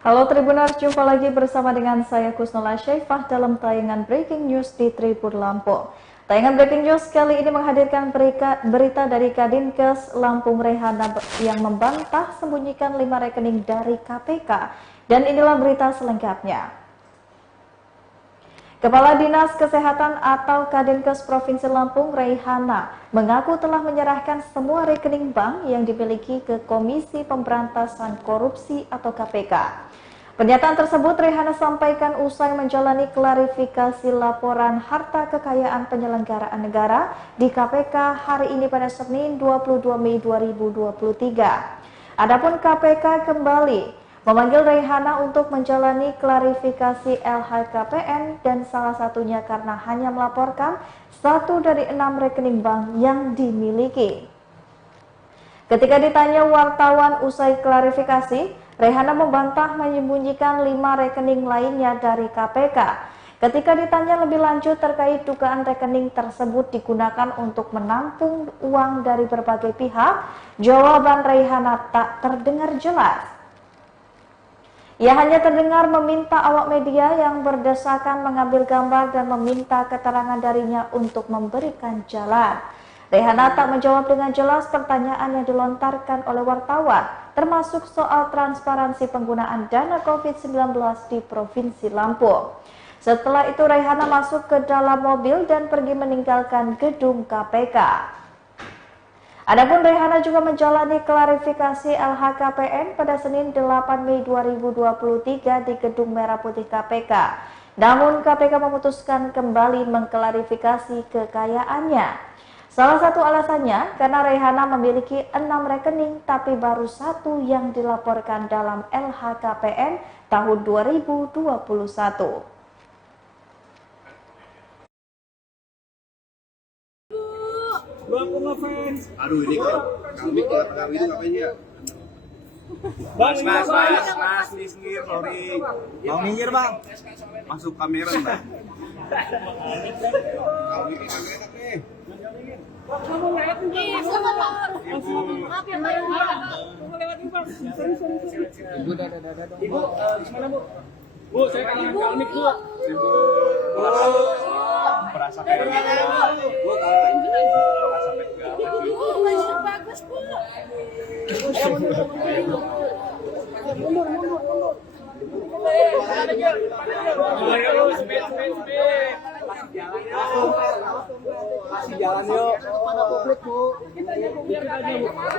Halo Tribuners, jumpa lagi bersama dengan saya Kusnula Syaifah dalam tayangan Breaking News di Tribun Lampung. Tayangan Breaking News kali ini menghadirkan berita dari Kadinkes Lampung Rehana yang membantah sembunyikan 5 rekening dari KPK. Dan inilah berita selengkapnya. Kepala Dinas Kesehatan atau Kadinkes Provinsi Lampung Rehana mengaku telah menyerahkan semua rekening bank yang dimiliki ke Komisi Pemberantasan Korupsi atau KPK. Pernyataan tersebut Rehana sampaikan usai menjalani klarifikasi laporan harta kekayaan penyelenggaraan negara di KPK hari ini pada Senin 22 Mei 2023. Adapun KPK kembali memanggil Rehana untuk menjalani klarifikasi LHKPN dan salah satunya karena hanya melaporkan 1 dari 6 rekening bank yang dimiliki. Ketika ditanya wartawan usai klarifikasi, Rehana membantah menyembunyikan 5 rekening lainnya dari KPK. Ketika ditanya lebih lanjut terkait dugaan rekening tersebut digunakan untuk menampung uang dari berbagai pihak, jawaban Rehana tak terdengar jelas. Ia hanya terdengar meminta awak media yang berdesakan mengambil gambar dan meminta keterangan darinya untuk memberikan jalan. Rehana tak menjawab dengan jelas pertanyaan yang dilontarkan oleh wartawan, termasuk soal transparansi penggunaan dana COVID-19 di Provinsi Lampung. Setelah itu Rehana masuk ke dalam mobil dan pergi meninggalkan gedung KPK. Adapun Rehana juga menjalani klarifikasi LHKPN pada Senin 8 Mei 2023 di Gedung Merah Putih KPK. Namun KPK memutuskan kembali mengklarifikasi kekayaannya. Salah satu alasannya karena Rehana memiliki 6 rekening tapi baru 1 yang dilaporkan dalam LHKPN tahun 2021. Aduh, ini kami itu ngapain ya? Mas, minggir, sorry. Mau minggir bang? Masuk kamera bang. Kami ini kamera nih. Maaf ya Mbak. Ibu, gimana Bu? Bu, saya kangen kalmik Bu. Ibu. Berasa kayak Bu, berasa pegang. Bu, bagus Bu. Mundur. Masih jalan yuk. Pada publik Bu.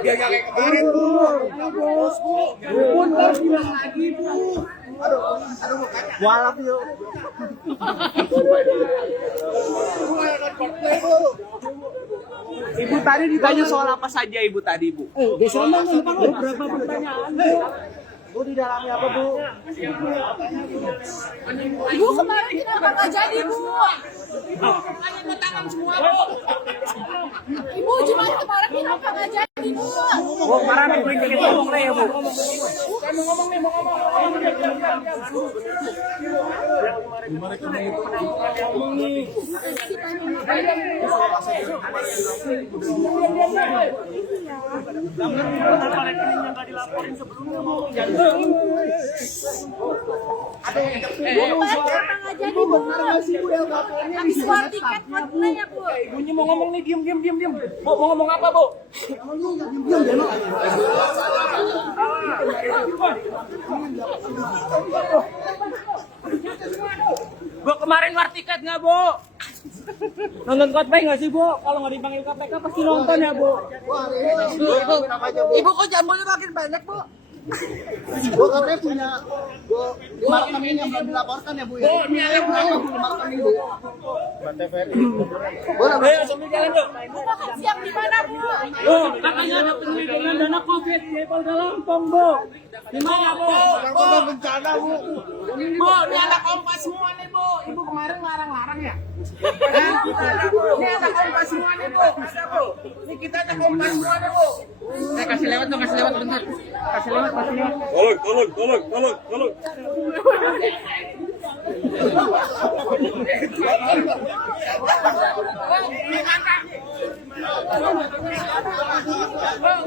Dia kayak kemarin Bu. Bagus Bu. Mundur bilang lagi Bu. Aduh, Walap yuk. Ibu tadi ditanya soal apa saja Ibu tadi Bu? Berapa pertanyaan Bu? Bu di dalamnya apa Bu? Ibu kemarin kenapa nggak jadi Bu? Hanya ketangan semua Bu. Ibu cuma kemarin kenapa nggak jadi Bu? Bu kemarin Ibu ingin ngomong nih ya Bu? Mau ngomong nih. Habis buat tiket online ya Bu. Ibunya mau ngomong nih, diam. Bu, mau ngomong apa Bu? Bu, kemarin war tiket nggak Bu? Nonton Coldplay nggak sih Bu? Kalau nggak dipanggil KPK pasti nonton ya Bu? Ibu kok jambunya makin banyak Bu? Bu, katanya punya rekening yang belum dilaporkan ya Bu ya? Bu, ini ada Bu. Rekening Bu. Ayo, sambil jalan yuk. Bu makan siang di mana Bu? Bu, katanya ada penyelidikan dana COVID di Polda Lampung Bu. Di mana Bu? Korban bencana Bu. Bu, ini anak kompas semua nih Bu. Ibu kemarin larang-larang ya? Ini anak kompas semua nih Bu. Ada Bu. Ini kita anak kompas semua nih Bu. Kasih lewat bentar. Kasih lewat. Tolong.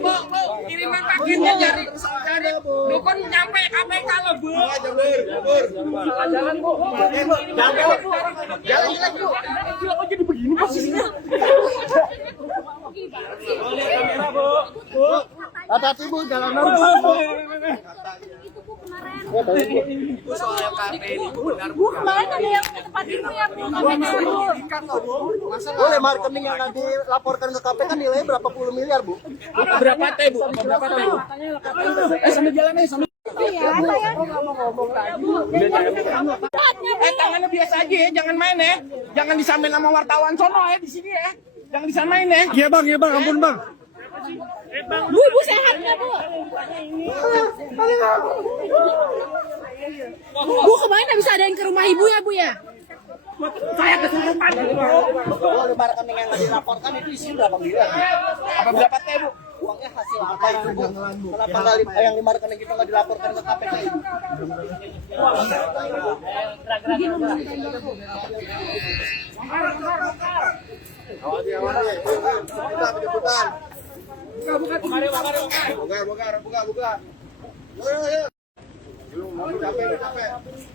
Bu, kiriman paketnya dari dukun nyampe KPK loh Bu. Jalan bu. Jalan jelek bu. Kok jadi begini posisinya? Kamera bu. Hati-hati bu, jalanan. Soal KP ini benar Bu, kemarin ada yang ke tempat itu ya, Bu. Boleh rekening yang nanti laporkan ke KPK nilainya berapa puluh miliar bu? Berapa teh bu? Berapa teh bu? Sambil jalan nih, sambil. Iya, saya Tangannya biasa aja ya, jangan main ya. Jangan disamain sama wartawan sono ya di sini ya. Jangan disamain ya. Iya bang, ampun bang. Bu, Ibu sehat nggak, Bu? Bu, kemarin habis ada yang ke rumah Ibu ya, Bu ya? Saya kesurupan. Boleh rekening yang nanti laporkan itu isinya berapa miliar? Apa berapa teh bu? Uangnya hasil apa itu bu? Kenapa nggak yang 5 rekening itu nggak dilaporkan ke KPK itu? Buka.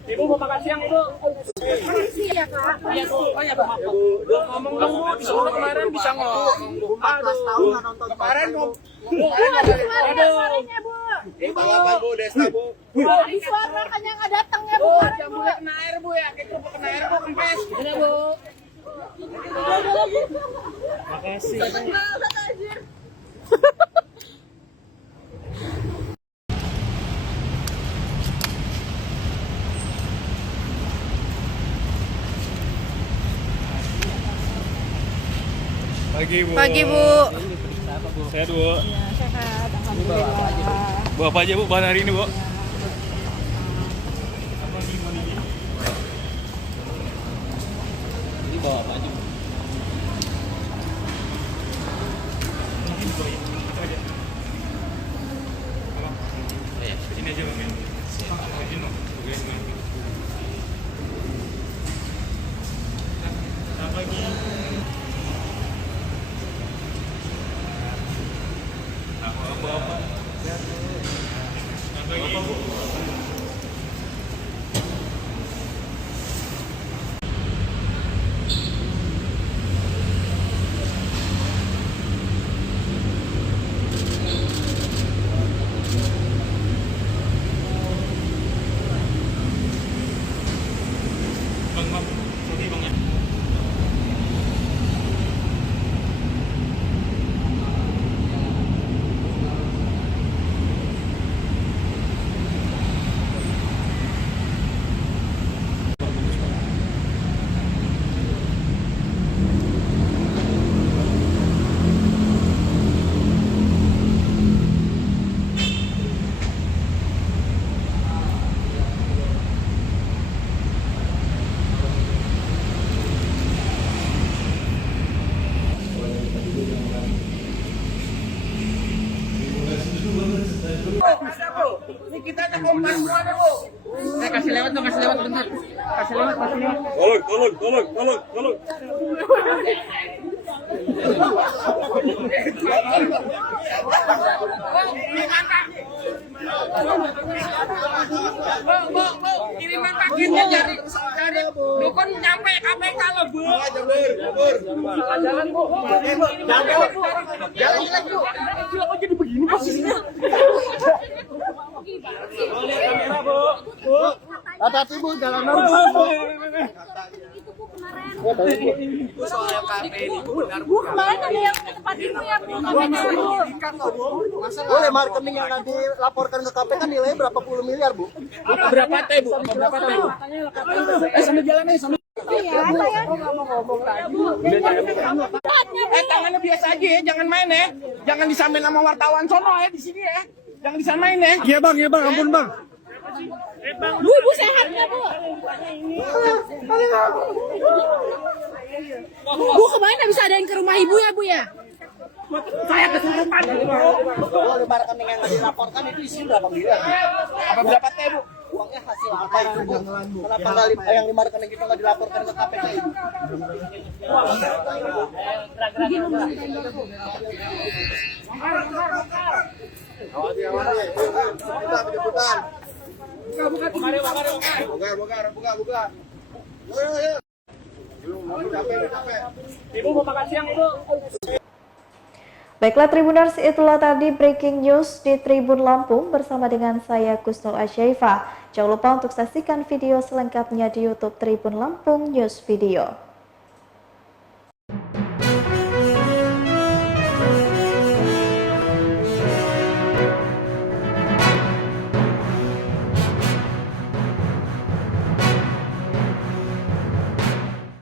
Ibu mau makan siang, Ibu? Iya, Kak. Iya, Bu. Oh ya, maaf. Ngomong dong, Bu. Disuruh kemarin bisa ngomong. 14 tahun nggak nonton Kemarin mau Ada suaranya, Bu. Balapan bu, Desta bu. Di suara kan yang nggak datang ya, Bu. Oh, Kemarin, jangan Bu. boleh kena air bu ya. Kita kena air bu kempes. Udah, Bu. Makasih. Pagi Bu. Sehat, Bu. Sehat, alhamdulillah. Bu, apa aja, Bu, bahan hari ini, Bu? Ini bawa apa aja, Bu? Ini aja, Bang. Selamat pagi. Apa-apa. Selamat pagi. Bang, sorry Bang ya. Ini kita ada kompas semua nih bu. Kasih lewat dong, kasih lewat bentar. Kasih lewat. Tolong. Bu, kiriman paketnya dari dukun nyampe KPK loh bu. Jalan, Bu. Jalan jelek bu. Kok jadi begini posisinya? Kamera, Bu. Hati-hati bu, jalanan. Itu, Bu, kemarin. Soal KP ini benar Bu, kemarin ada yang ke tempat itu ya, Bu. Boleh rekening yang nanti laporkan ke KPK nilainya berapa puluh miliar bu? Berapa teh, Bu? Berapa teh, Bu? Sambil jalan nih, sambil. Iya, saya Tangannya biasa aja ya, jangan main ya. Jangan disamain sama wartawan sono ya di sini ya. Jangan disamain ya. Iya bang, ampun bang. Bu, Ibu sehat nggak, Bu? Bu, kemarin habis ada yang ke rumah Ibu ya, Bu ya? Saya kesurupan. Boleh rekening yang nanti laporkan itu isinya berapa miliar? Apa berapa teh bu? Uangnya hasil apa itu bu? Kenapa nggak yang 5 rekening itu nggak dilaporkan ke KPK itu? Buka. Ayo. Capek. Ibu mau makan siang, Ibu. Baiklah Tribuners, itulah tadi breaking news di Tribun Lampung bersama dengan saya Kusnul Asyaifah. Jangan lupa untuk saksikan video selengkapnya di YouTube Tribun Lampung News Video.